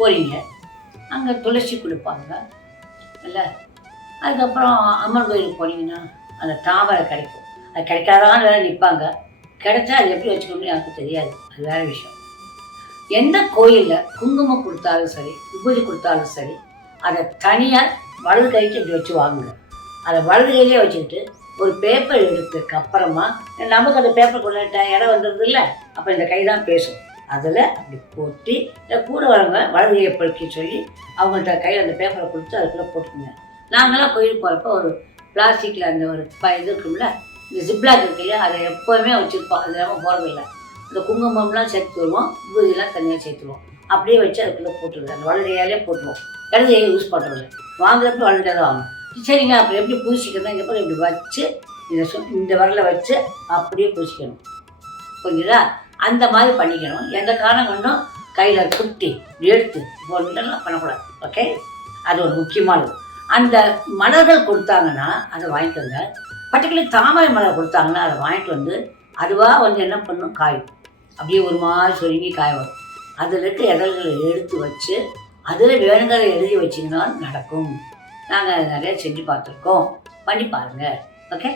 போகிறீங்க, அங்கே துளசி கொடுப்பாங்க இல்லை. அதுக்கப்புறம் அம்மன் கோயிலுக்கு போனீங்கன்னா அந்த தாமரை கிடைக்கும். அது கிடைக்காதான் வேலை நிற்பாங்க. கிடைச்சா அது எப்படி வச்சுக்கணும்னு எனக்கு தெரியாது, அது வேறு விஷயம். எந்த கோயிலில் குங்குமம் கொடுத்தாலும் சரி, விபூதி கொடுத்தாலும் சரி, அதை தனியாக வலது கைக்கு இப்படி வச்சு வாங்குங்க. அதை வலது கையிலே வச்சுக்கிட்டு ஒரு பேப்பர் எடுத்ததுக்கு அப்புறமா, நமக்கு அந்த பேப்பர் கொண்டு இடம் வந்துடுது இல்லை, அப்போ இந்த கை தான் பேசும். அதில் அப்படி போட்டு கூட வரவங்க வலது கையை படுக்க சொல்லி அவங்கள்ட்ட கையில் அந்த பேப்பரை கொடுத்து அதுக்குள்ளே போட்டுக்குங்க. நாங்களாம் கோயிலுக்கு போகிறப்ப ஒரு பிளாஸ்டிக்கில் அந்த ஒரு இது இருக்கும்ல, இந்த ஜிப்லாக் இருக்கு இல்லையா, அதை எப்போவுமே வச்சுருப்போம். அது இல்லாமல் போகிறதில்ல. அந்த குங்குமம்லாம் சேர்த்து வருவோம், விபூதியெல்லாம் தனியாக சேர்த்துருவோம். அப்படியே வச்சு அதுக்குள்ளே போட்டுருது. அந்த வலது கையாலே போட்டுருவோம். இடது கையை யூஸ் பண்ணுறதில்ல. வாங்குறப்ப வலது கையை தான் வாங்கணும். சரிங்க, அப்புறம் எப்படி பூசிக்கிறதா இங்கே போய் இப்படி வச்சு இந்த வரலை வச்சு அப்படியே பூசிக்கணும். புரிஞ்சுதா? அந்த மாதிரி பண்ணிக்கணும். எந்த காரணம் கொண்டும் கையில் குட்டி எடுத்து போட்டுலாம் பண்ணக்கூடாது. ஓகே, அது ஒரு முக்கியமானது. அந்த மலர்கள் கொடுத்தாங்கன்னா அதை வாங்கிக்கோங்க. பர்டிகுலர் தாமரை மலர் கொடுத்தாங்கன்னா அதை வாங்கிட்டு வந்து அதுவாக வந்து என்ன பண்ணும், காயும். அப்படியே ஒரு மாதிரி சொருங்கி காய வரும். அதில் இருக்க இதழ்களை எடுத்து வச்சு அதில் வேணுங்கிறத எழுதி வச்சிங்கன்னா நடக்கும். நாங்கள் அதை நிறையா செஞ்சு பார்த்துருக்கோம். பண்ணி பாருங்கள். ஓகே.